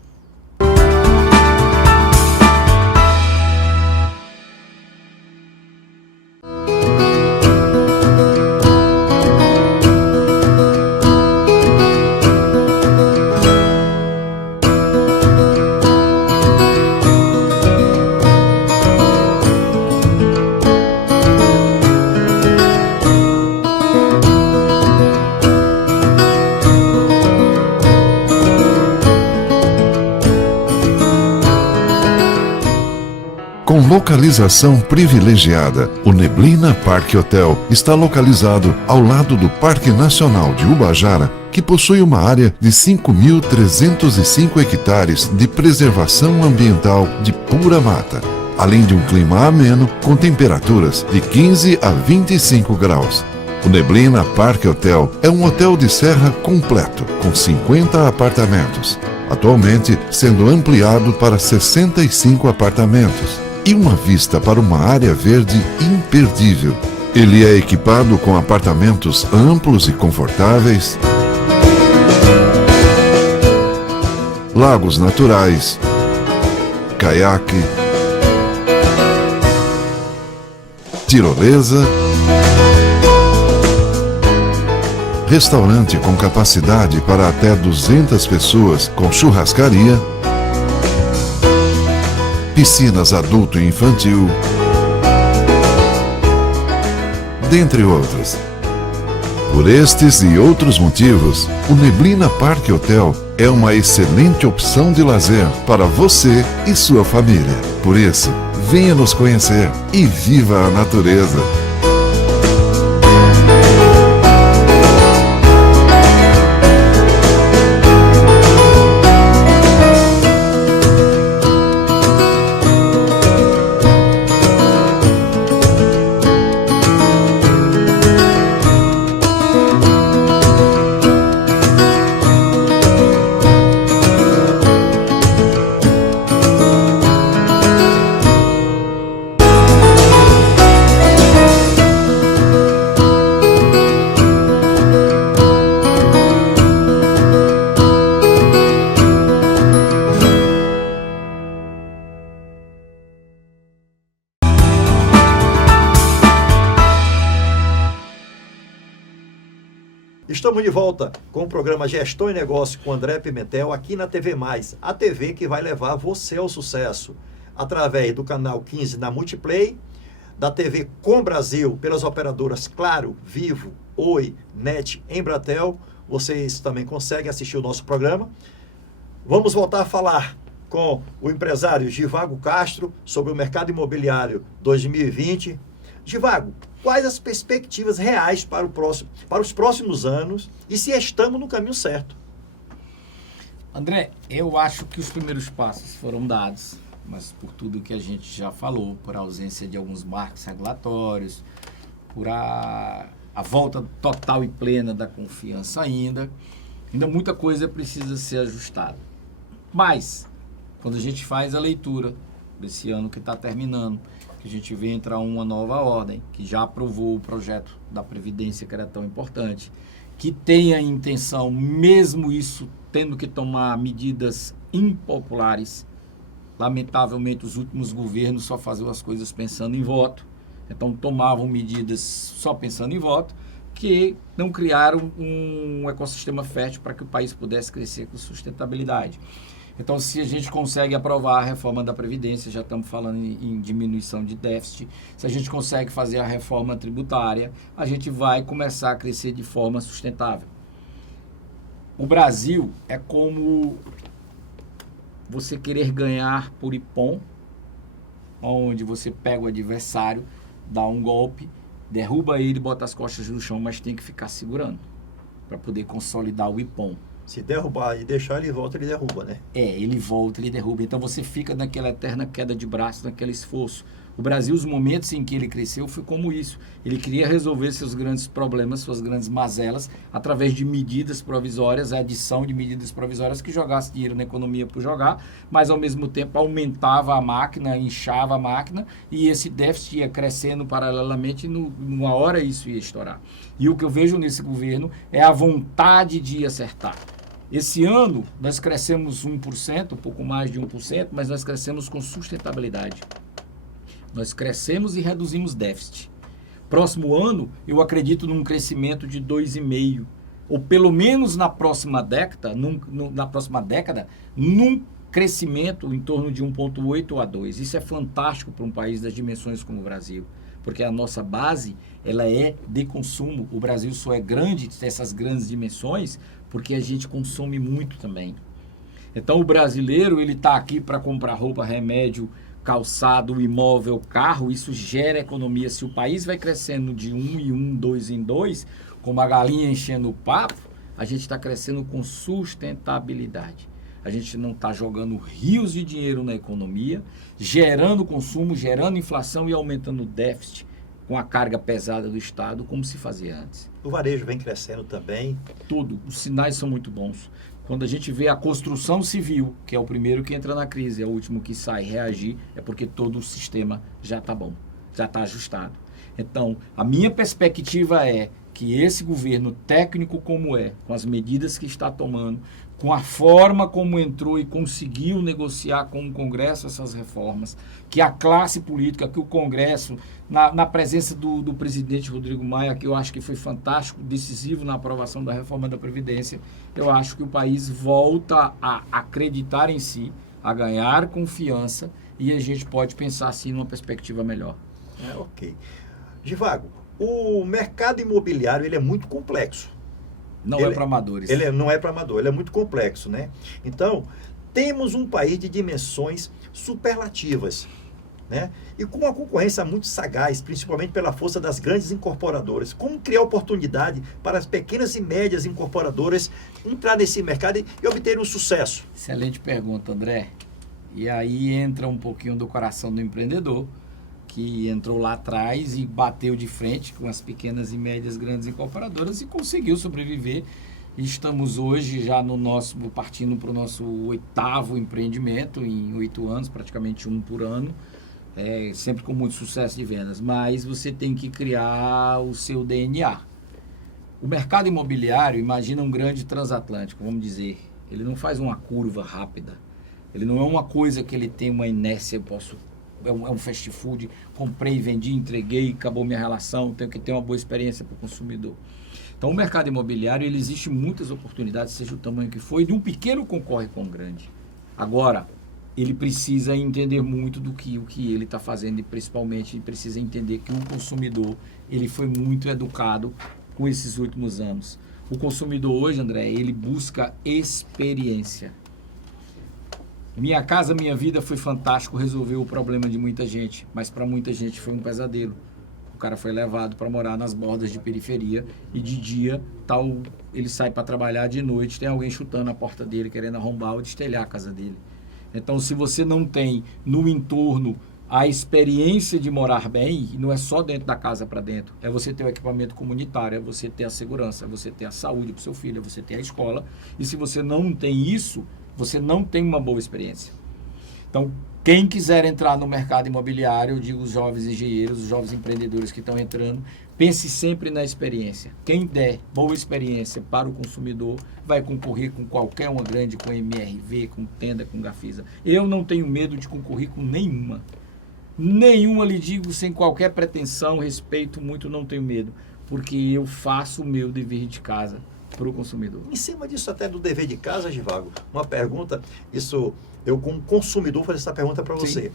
Com localização privilegiada, o Neblina Parque Hotel está localizado ao lado do Parque Nacional de Ubajara, que possui uma área de 5.305 hectares de preservação ambiental de pura mata, além de um clima ameno com temperaturas de 15 a 25 graus. O Neblina Parque Hotel é um hotel de serra completo, com 50 apartamentos, atualmente sendo ampliado para 65 apartamentos, e uma vista para uma área verde imperdível. Ele é equipado com apartamentos amplos e confortáveis, lagos naturais, caiaque, tirolesa, restaurante com capacidade para até 200 pessoas com churrascaria, piscinas adulto e infantil, dentre outras. Por estes e outros motivos, o Neblina Parque Hotel é uma excelente opção de lazer para você e sua família. Por isso, venha nos conhecer e viva a natureza. Estamos de volta com o programa Gestão e Negócio com André Pimentel aqui na TV Mais, a TV que vai levar você ao sucesso, através do canal 15 na Multiplay, da TV Com Brasil pelas operadoras Claro, Vivo, Oi, NET, Embratel. Vocês também conseguem assistir o nosso programa. Vamos voltar a falar com o empresário Givago Castro sobre o mercado imobiliário 2020. Givago, quais as perspectivas reais para os próximos anos e se estamos no caminho certo? André, eu acho que os primeiros passos foram dados, mas por tudo que a gente já falou, por ausência de alguns marcos regulatórios, por a volta total e plena da confiança ainda muita coisa precisa ser ajustada. Mas, quando a gente faz a leitura desse ano que está terminando, que a gente vê entrar uma nova ordem, que já aprovou o projeto da Previdência, que era tão importante, que tem a intenção, mesmo isso tendo que tomar medidas impopulares, lamentavelmente os últimos governos só faziam as coisas pensando em voto, então tomavam medidas só pensando em voto, que não criaram um ecossistema fértil para que o país pudesse crescer com sustentabilidade. Então, se a gente consegue aprovar a reforma da Previdência, já estamos falando em diminuição de déficit, se a gente consegue fazer a reforma tributária, a gente vai começar a crescer de forma sustentável. O Brasil é como você querer ganhar por ipom, onde você pega o adversário, dá um golpe, derruba ele, bota as costas no chão, mas tem que ficar segurando para poder consolidar o ipom. Se derrubar e deixar ele volta, ele derruba, né? Ele volta, ele derruba. Então você fica naquela eterna queda de braço, naquele esforço. O Brasil, os momentos em que ele cresceu, foi como isso. Ele queria resolver seus grandes problemas, suas grandes mazelas, através de medidas provisórias, a adição de medidas provisórias que jogassem dinheiro na economia por jogar, mas ao mesmo tempo aumentava a máquina, inchava a máquina, e esse déficit ia crescendo paralelamente, numa hora isso ia estourar. E o que eu vejo nesse governo é a vontade de acertar. Esse ano, nós crescemos 1%, um pouco mais de 1%, mas nós crescemos com sustentabilidade. Nós crescemos e reduzimos déficit. Próximo ano, eu acredito num crescimento de 2,5%, ou pelo menos na próxima década, num crescimento em torno de 1,8 a 2. Isso é fantástico para um país das dimensões como o Brasil, porque a nossa base ela é de consumo. O Brasil só é grande, tem essas grandes dimensões, porque a gente consome muito também. Então o brasileiro ele está aqui para comprar roupa, remédio, calçado, imóvel, carro, isso gera economia. Se o país vai crescendo de 1 em 1, 2 em 2, como a galinha enchendo o papo, a gente está crescendo com sustentabilidade. A gente não está jogando rios de dinheiro na economia, gerando consumo, gerando inflação e aumentando o déficit com a carga pesada do Estado, como se fazia antes. O varejo vem crescendo também. Tudo, os sinais são muito bons. Quando a gente vê a construção civil, que é o primeiro que entra na crise, é o último que sai, reagir, é porque todo o sistema já está bom, já está ajustado. Então, a minha perspectiva é que esse governo técnico como é, com as medidas que está tomando, com a forma como entrou e conseguiu negociar com o Congresso essas reformas, que a classe política, que o Congresso, na presença do presidente Rodrigo Maia, que eu acho que foi fantástico, decisivo na aprovação da reforma da Previdência, eu acho que o país volta a acreditar em si, a ganhar confiança, e a gente pode pensar assim numa perspectiva melhor. Ok. Givago, o mercado imobiliário ele é muito complexo. Não é para amadores. Não é para amador, ele é muito complexo, né? Então, temos um país de dimensões superlativas, né? E com uma concorrência muito sagaz, principalmente pela força das grandes incorporadoras. Como criar oportunidade para as pequenas e médias incorporadoras entrar nesse mercado e obter um sucesso? Excelente pergunta, André. E aí entra um pouquinho do coração do empreendedor, que entrou lá atrás e bateu de frente com as pequenas e médias grandes incorporadoras e conseguiu sobreviver. E estamos hoje já partindo para o nosso 8º empreendimento em 8 anos, praticamente um por ano, sempre com muito sucesso de vendas. Mas você tem que criar o seu DNA. O mercado imobiliário, imagina um grande transatlântico, vamos dizer, ele não faz uma curva rápida, ele não é uma coisa que ele tem uma inércia, é um fast food, comprei, vendi, entreguei, acabou minha relação, tenho que ter uma boa experiência para o consumidor. Então, o mercado imobiliário, ele existe muitas oportunidades, seja o tamanho que for, e de um pequeno concorre com um grande. Agora, ele precisa entender muito do que o que ele está fazendo e, principalmente, ele precisa entender que o consumidor, ele foi muito educado com esses últimos anos. O consumidor hoje, André, ele busca experiência. Minha Casa Minha Vida foi fantástico, resolveu o problema de muita gente, mas para muita gente foi um pesadelo. O cara foi levado para morar nas bordas de periferia e de dia ele sai para trabalhar, de noite tem alguém chutando a porta dele, querendo arrombar ou destelhar a casa dele. Então, se você não tem no entorno a experiência de morar bem, e não é só dentro da casa para dentro, é você ter o equipamento comunitário, é você ter a segurança, é você ter a saúde para o seu filho, é você ter a escola, e se você não tem isso, você não tem uma boa experiência. Então, quem quiser entrar no mercado imobiliário, eu digo os jovens engenheiros, os jovens empreendedores que estão entrando, pense sempre na experiência. Quem der boa experiência para o consumidor, vai concorrer com qualquer uma grande, com MRV, com Tenda, com Gafisa. Eu não tenho medo de concorrer com nenhuma. Nenhuma, lhe digo, sem qualquer pretensão, respeito muito, não tenho medo. Porque eu faço o meu dever de casa para o consumidor. Em cima disso até do dever de casa, Givago, uma pergunta, eu como consumidor faço essa pergunta para você.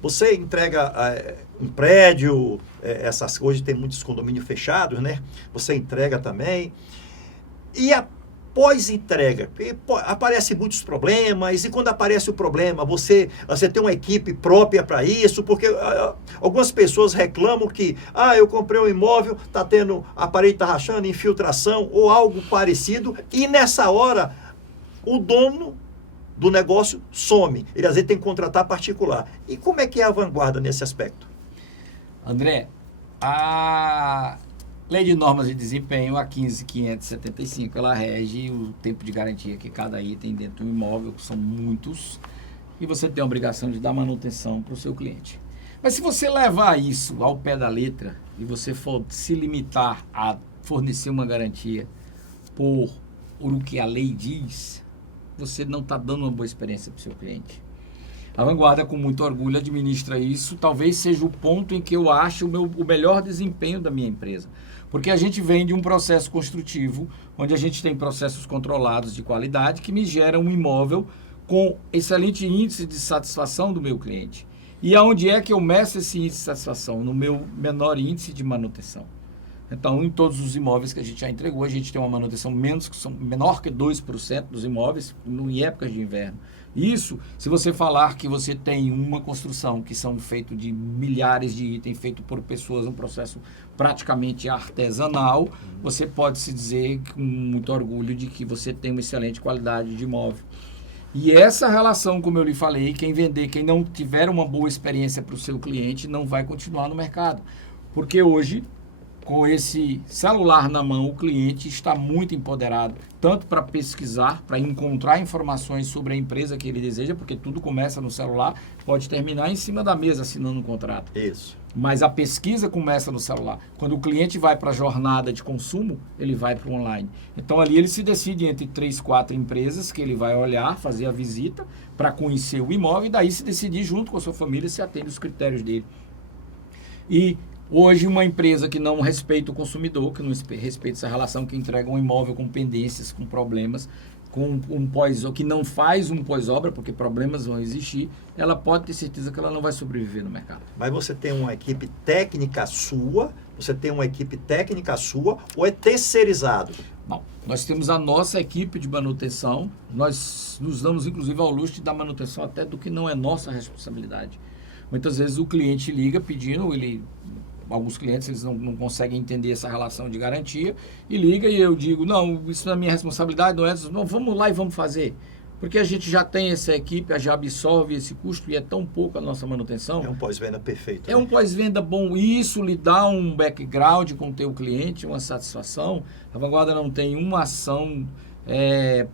Você entrega um prédio, hoje tem muitos condomínios fechados, né? Você entrega também. E após entrega, aparecem muitos problemas, e quando aparece o problema, você tem uma equipe própria para isso, porque algumas pessoas reclamam que, eu comprei um imóvel, a parede está rachando, infiltração ou algo parecido, e nessa hora o dono do negócio some. Ele às vezes tem que contratar particular. E como é que é a vanguarda nesse aspecto? André, a Lei de Normas de Desempenho, a 15.575, ela rege o tempo de garantia que cada item dentro do imóvel, que são muitos, e você tem a obrigação de dar manutenção para o seu cliente. Mas se você levar isso ao pé da letra e você for se limitar a fornecer uma garantia por o que a lei diz, você não está dando uma boa experiência para o seu cliente. A Vanguarda, com muito orgulho, administra isso. Talvez seja o ponto em que eu acho o melhor desempenho da minha empresa. Porque a gente vem de um processo construtivo, onde a gente tem processos controlados de qualidade, que me geram um imóvel com excelente índice de satisfação do meu cliente. E aonde é que eu meço esse índice de satisfação? No meu menor índice de manutenção. Então, em todos os imóveis que a gente já entregou, a gente tem uma manutenção menor que 2% dos imóveis em épocas de inverno. Isso, se você falar que você tem uma construção que são feitos de milhares de itens, feito por pessoas, um processo praticamente artesanal, você pode se dizer com muito orgulho de que você tem uma excelente qualidade de imóvel. E essa relação, como eu lhe falei, quem vender, quem não tiver uma boa experiência para o seu cliente, não vai continuar no mercado. Porque hoje, com esse celular na mão, o cliente está muito empoderado, tanto para pesquisar, para encontrar informações sobre a empresa que ele deseja, porque tudo começa no celular, pode terminar em cima da mesa assinando um contrato. Isso. Mas a pesquisa começa no celular. Quando o cliente vai para a jornada de consumo, ele vai para o online. Então ali ele se decide entre 3, 4 empresas que ele vai olhar, fazer a visita para conhecer o imóvel e daí se decidir junto com a sua família se atende os critérios dele. E hoje uma empresa que não respeita o consumidor, que não respeita essa relação, que entrega um imóvel com pendências, com problemas, com ou que não faz um pós-obra, porque problemas vão existir, ela pode ter certeza que ela não vai sobreviver no mercado. Mas você tem uma equipe técnica sua, ou é terceirizado? Bom, nós temos a nossa equipe de manutenção, nós nos damos inclusive ao luxo de dar manutenção até do que não é nossa responsabilidade. Muitas vezes o cliente liga pedindo, alguns clientes eles não conseguem entender essa relação de garantia e liga e eu digo, não, isso não é minha responsabilidade, não, vamos lá e vamos fazer. Porque a gente já tem essa equipe, já absorve esse custo e é tão pouco a nossa manutenção. É um pós-venda perfeito. É um pós-venda bom, e isso lhe dá um background com o teu cliente, uma satisfação. A Vanguarda não tem uma ação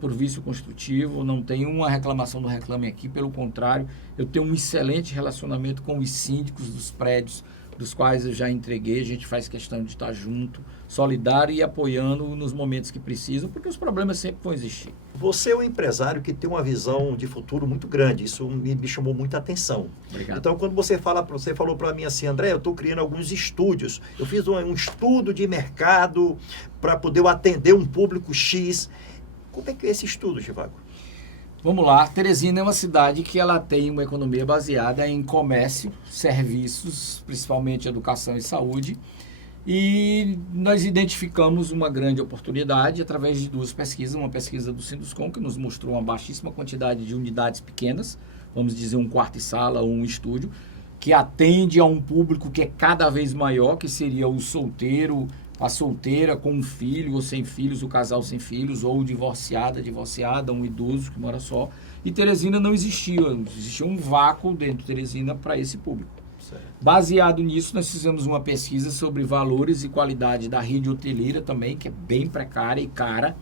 por vício construtivo, não tem uma reclamação do Reclame Aqui, pelo contrário, eu tenho um excelente relacionamento com os síndicos dos prédios, dos quais eu já entreguei, a gente faz questão de estar junto, solidário e apoiando nos momentos que precisam, porque os problemas sempre vão existir. Você é um empresário que tem uma visão de futuro muito grande, isso me chamou muita atenção. Obrigado. Então, quando você falou para mim assim, André, eu estou criando alguns estúdios, eu fiz um estudo de mercado para poder atender um público X. Como é que é esse estudo, Givago? Vamos lá, Teresina é uma cidade que ela tem uma economia baseada em comércio, serviços, principalmente educação e saúde, e nós identificamos uma grande oportunidade através de 2 pesquisas, uma pesquisa do Sinduscom, que nos mostrou uma baixíssima quantidade de unidades pequenas, vamos dizer um quarto e sala ou um estúdio, que atende a um público que é cada vez maior, que seria o solteiro, a solteira com um filho ou sem filhos, o casal sem filhos, ou divorciada, um idoso que mora só. E Teresina não existia um vácuo dentro de Teresina para esse público. Certo. Baseado nisso, nós fizemos uma pesquisa sobre valores e qualidade da rede hoteleira também, que é bem precária e cara.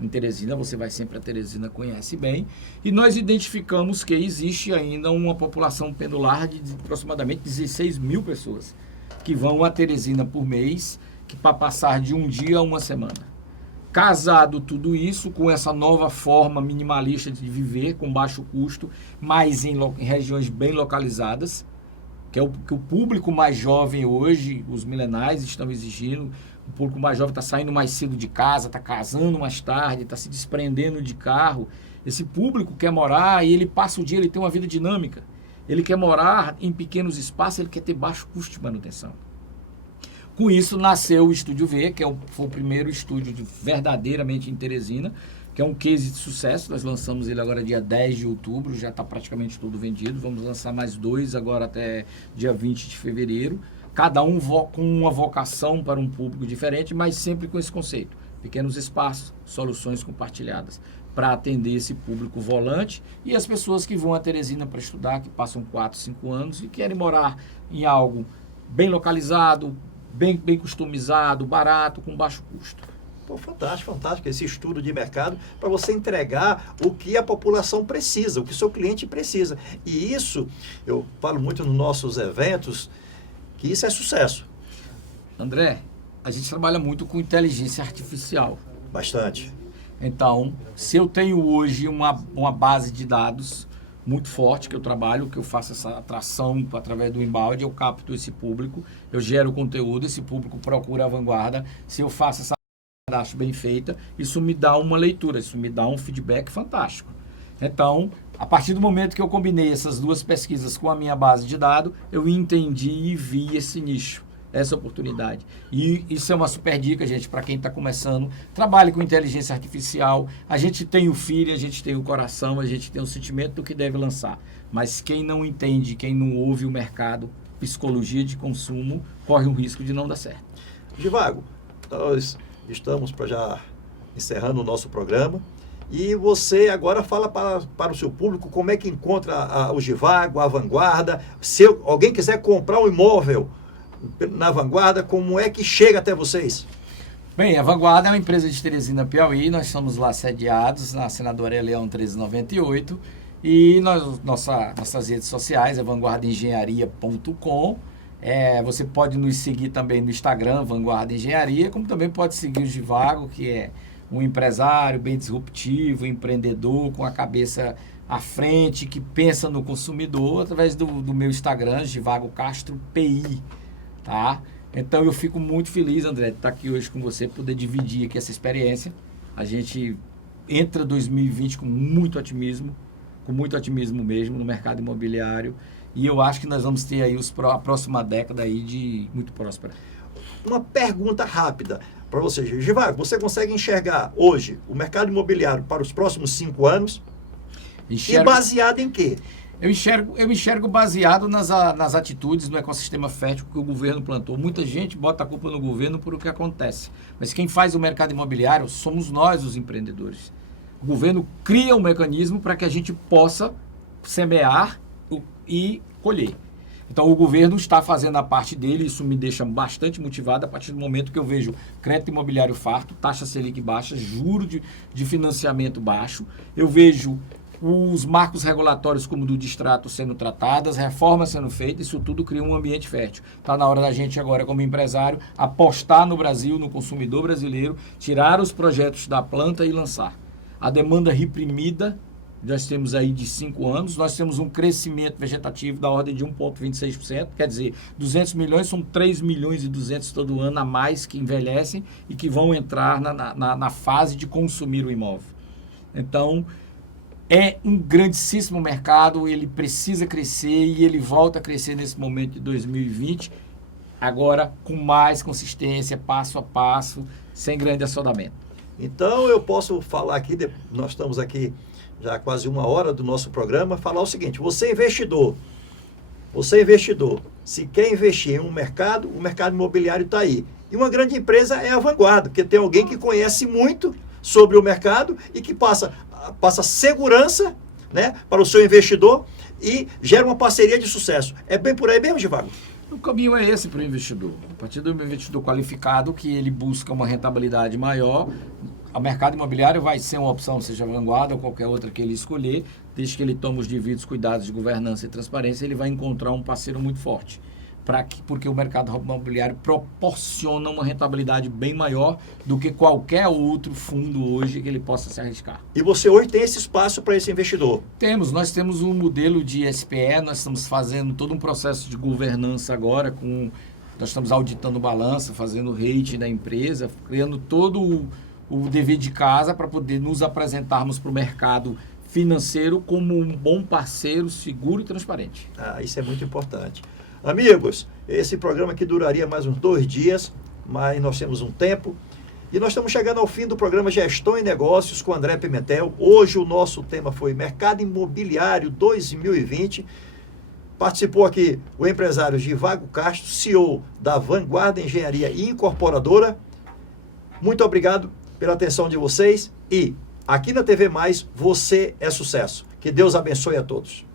Em Teresina, você vai sempre a Teresina, conhece bem. E nós identificamos que existe ainda uma população pendular de aproximadamente 16 mil pessoas que vão a Teresina por mês, que para passar de um dia a uma semana. Casado tudo isso com essa nova forma minimalista de viver, com baixo custo, mas em regiões bem localizadas, que é o que o público mais jovem hoje, os milenais estão exigindo. O público mais jovem está saindo mais cedo de casa, está casando mais tarde, está se desprendendo de carro. Esse público quer morar e ele passa o dia, ele tem uma vida dinâmica. Ele quer morar em pequenos espaços, ele quer ter baixo custo de manutenção. Com isso nasceu o Estúdio V, que foi o primeiro estúdio verdadeiramente em Teresina, que é um case de sucesso. Nós lançamos ele agora dia 10 de outubro, já está praticamente tudo vendido. Vamos lançar mais 2 agora até dia 20 de fevereiro. Cada um com uma vocação para um público diferente, mas sempre com esse conceito. Pequenos espaços, soluções compartilhadas, para atender esse público volante e as pessoas que vão a Teresina para estudar, que passam 4, 5 anos e querem morar em algo bem localizado, bem customizado, barato, com baixo custo. Pô, fantástico, fantástico esse estudo de mercado para você entregar o que a população precisa, o que o seu cliente precisa. E isso, eu falo muito nos nossos eventos, que isso é sucesso. André, a gente trabalha muito com inteligência artificial. Bastante. Então, se eu tenho hoje uma base de dados muito forte, que eu trabalho, que eu faço essa atração através do embalde, eu capto esse público, eu gero conteúdo, esse público procura a Vanguarda, se eu faço essa cadastro bem feita, isso me dá uma leitura, isso me dá um feedback fantástico. Então, a partir do momento que eu combinei essas 2 pesquisas com a minha base de dados, eu entendi e vi esse nicho. essa oportunidade. E isso é uma super dica, gente, para quem está começando. Trabalhe com inteligência artificial. A gente tem o feeling, a gente tem o coração, a gente tem o sentimento do que deve lançar. Mas quem não entende, quem não ouve o mercado, psicologia de consumo, corre o risco de não dar certo. Givago, nós estamos já encerrando o nosso programa. E você agora fala para o seu público como é que encontra o Givago, a Vanguarda. Se alguém quiser comprar um imóvel na Vanguarda, como é que chega até vocês? Bem, a Vanguarda é uma empresa de Teresina, Piauí. Nós estamos lá sediados na Senadora Leão 1398. E nossas redes sociais é vanguardaengenharia.com. Você pode nos seguir também no Instagram, Vanguarda Engenharia, como também pode seguir o Givago, que é um empresário bem disruptivo, empreendedor, com a cabeça à frente, que pensa no consumidor, através do meu Instagram, Givago Castro PI. Tá? Então eu fico muito feliz, André, de estar aqui hoje com você, poder dividir aqui essa experiência. A gente entra 2020 com muito otimismo mesmo no mercado imobiliário, e eu acho que nós vamos ter aí a próxima década aí de muito próspera. Uma pergunta rápida para você, Givago. Você consegue enxergar hoje o mercado imobiliário para os próximos 5 anos? E baseado em quê? Eu enxergo baseado nas atitudes do ecossistema fértil que o governo plantou. Muita gente bota a culpa no governo por o que acontece. Mas quem faz o mercado imobiliário somos nós, os empreendedores. O governo cria um mecanismo para que a gente possa semear e colher. Então, o governo está fazendo a parte dele, isso me deixa bastante motivado a partir do momento que eu vejo crédito imobiliário farto, taxa Selic baixa, juro de financiamento baixo. Eu vejo os marcos regulatórios como do distrato sendo tratadas, reformas sendo feitas, isso tudo cria um ambiente fértil. Está na hora da gente agora, como empresário, apostar no Brasil, no consumidor brasileiro, tirar os projetos da planta e lançar. A demanda reprimida, nós temos aí de 5 anos, nós temos um crescimento vegetativo da ordem de 1,26%, quer dizer, 200 milhões são 3 milhões e 200 todo ano a mais que envelhecem e que vão entrar na fase de consumir o imóvel. Então, é um grandíssimo mercado, ele precisa crescer e ele volta a crescer nesse momento de 2020, agora com mais consistência, passo a passo, sem grande assodamento. Então, eu posso falar aqui, nós estamos aqui já quase 1 hora do nosso programa, falar o seguinte: você é investidor, se quer investir em um mercado, o mercado imobiliário está aí. E uma grande empresa é a Vanguarda, porque tem alguém que conhece muito sobre o mercado e que passa segurança, né, para o seu investidor e gera uma parceria de sucesso. É bem por aí mesmo, Givago? O caminho é esse para o investidor. A partir do investidor qualificado, que ele busca uma rentabilidade maior, o mercado imobiliário vai ser uma opção, seja a Vanguarda ou qualquer outra que ele escolher, desde que ele tome os devidos cuidados de governança e transparência, ele vai encontrar um parceiro muito forte. Porque o mercado imobiliário proporciona uma rentabilidade bem maior do que qualquer outro fundo hoje que ele possa se arriscar. E você hoje tem esse espaço para esse investidor? Nós temos um modelo de SPE, nós estamos fazendo todo um processo de governança agora, nós estamos auditando balança, fazendo rating da empresa, criando todo o dever de casa para poder nos apresentarmos para o mercado financeiro como um bom parceiro, seguro e transparente. Isso é muito importante. Amigos, esse programa aqui duraria mais uns 2 dias, mas nós temos um tempo. E nós estamos chegando ao fim do programa Gestão e Negócios com André Pimentel. Hoje o nosso tema foi Mercado Imobiliário 2020. Participou aqui o empresário Givago Castro, CEO da Vanguarda Engenharia e Incorporadora. Muito obrigado pela atenção de vocês e aqui na TV Mais, você é sucesso. Que Deus abençoe a todos.